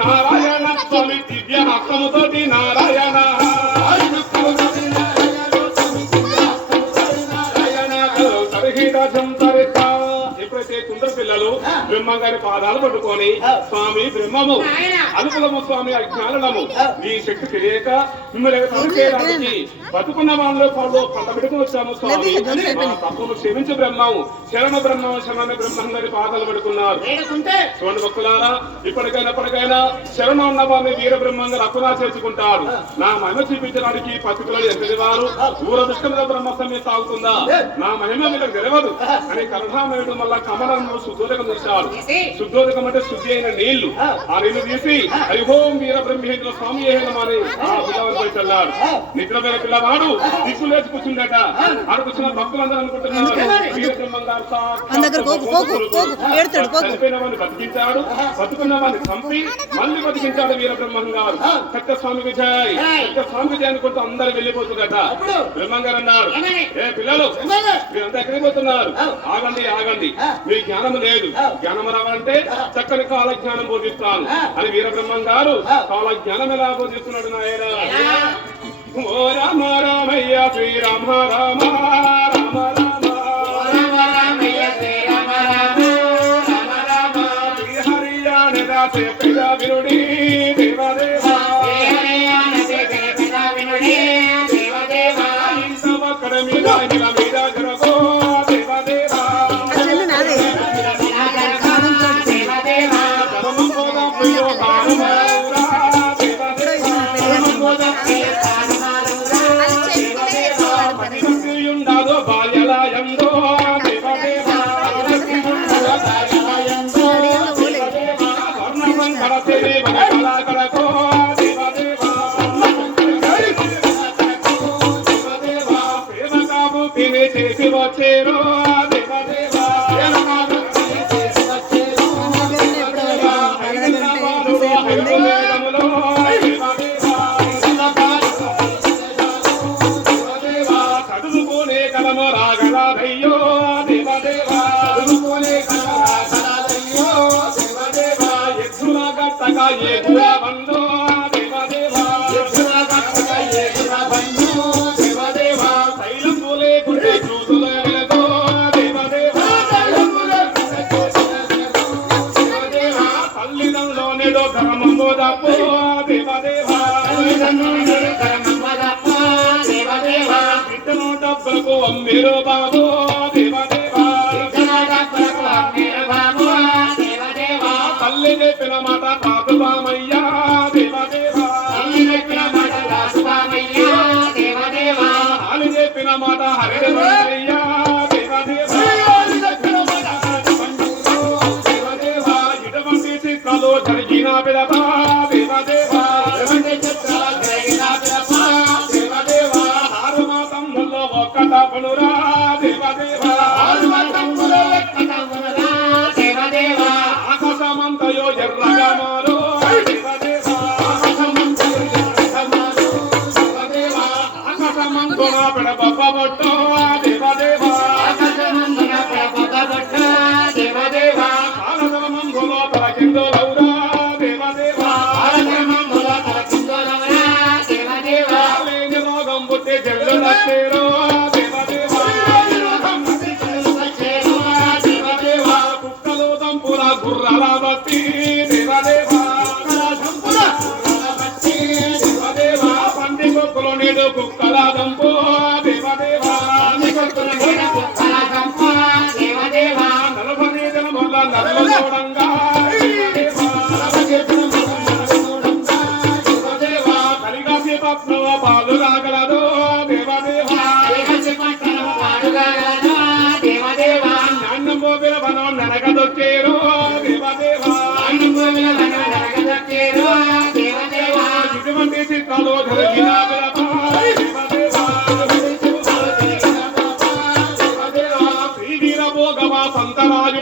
ನಾರಾಯಣ ಸ್ವಾಮಿ ದಿವ್ಯ ಹತ್ತೊಂಬತ್ತು బ్రహ్మంగారి పాదాలు పట్టుకొని స్వామి బ్రహ్మము అనుకులము స్వామి అజ్ఞానము ఈ శక్తి తెలియక మిమ్మల్ని బతుకున్న వాళ్ళు పళ్ళు పంట పెట్టుకుని వచ్చాము స్వామి. తప్పును క్షమించు బ్రహ్మము. శరణ బ్రహ్మము శరణ బ్రహ్మంగారి పాదాలు పడుకున్నారు చూడండి భక్తులారా ఇప్పటికైనా ఎప్పటికైనా శరణం ఉన్న వారిని వీర బ్రహ్మంగా అప్పునా చేసుకుంటారు నా మహిమ చూపించడానికి పత్రికలు ఎంత వారు? ఊర దుష్టంగా బ్రహ్మ సమయం సాగుతుందా నా మహిమ వీళ్ళకి తెలియదు. అని కరుణామయుడు మళ్ళా కమలను శుద్ధోదకం చేశాడు శుద్ధోదకం అంటే శుద్ధి అయిన నీళ్ళు. ఆ. నీళ్ళు తీసి హరిహోం వీర బ్రహ్మేంద్ర స్వామి అని ఆ. పిల్లవాడు పోయి చల్లాడు నిద్ర మీద పిల్లవాడు దిక్కు లేచి కూర్చుండట. ఆడ కూర్చున్న భక్తులందరూ అనుకుంటున్నారు. చనిపోయిన వాడిని బతికించాడు. బతుకున్న వాడిని చంపి మళ్ళీ బతికించాడు వీర బ్రహ్మం గారు సత్య స్వామి విజయ్. సత్య స్వామి విజయ్ అనుకుంటూ అందరు వెళ్ళిపోతుందట బ్రహ్మం గారు అన్నారు ఏ పిల్లలు మీరంతా ఎక్కడికి పోతున్నారు? ఆగండి ఆగండి. మీ జ్ఞానం లేదు. జ్ఞానం రావాలంటే చక్కని కాల జ్ఞానం బోధిస్తాను అని వీర బ్రహ్మం గారు కాల జ్ఞానం ఎలా బోధిస్తున్నాడు నాయన? ఓ రామ రామయ్య శ్రీరామ రామ రామ రామ పిల్ల వినుడి దేవదేవా. మీద ఇలా మీద జరగో దేవదేవా హైదరాబాదులో హైదరాబాదులో దేవదేవా. దేవదేవా చదువుకునే కలము రాగలాదయ్యో అమ్మిరు బాబు తల్లి చెప్పిన మాట పనురా దేవదేవా ఆరు ఆకాశమంతయో ఎర్రగా మారు దేవదేవా ఆకాశమంతయో ఎర్రగా మారు దేవదేవా ఆకాశమంతున పెడబొట్టు దేవదేవా ఆకాశమంతున పెడబొట్టు దేవదేవా కాలధర్మంబులో తలకిందులౌరా దేవదేవా నీడు కుక్కల దంపు దేవదేవా. పంది కొక్కులు దంపు దేవదేవా. నలభై జనముల నలభై చూడంగా దేవదేవా. రాగలదు దేవదేవా. కలిగాసి పత్నవ పాలు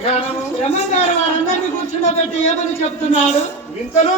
ధ్యానము శ్రమ గారు వారందరినీ కూర్చుండబెట్టి ఏమని చెప్తున్నారు వింతలు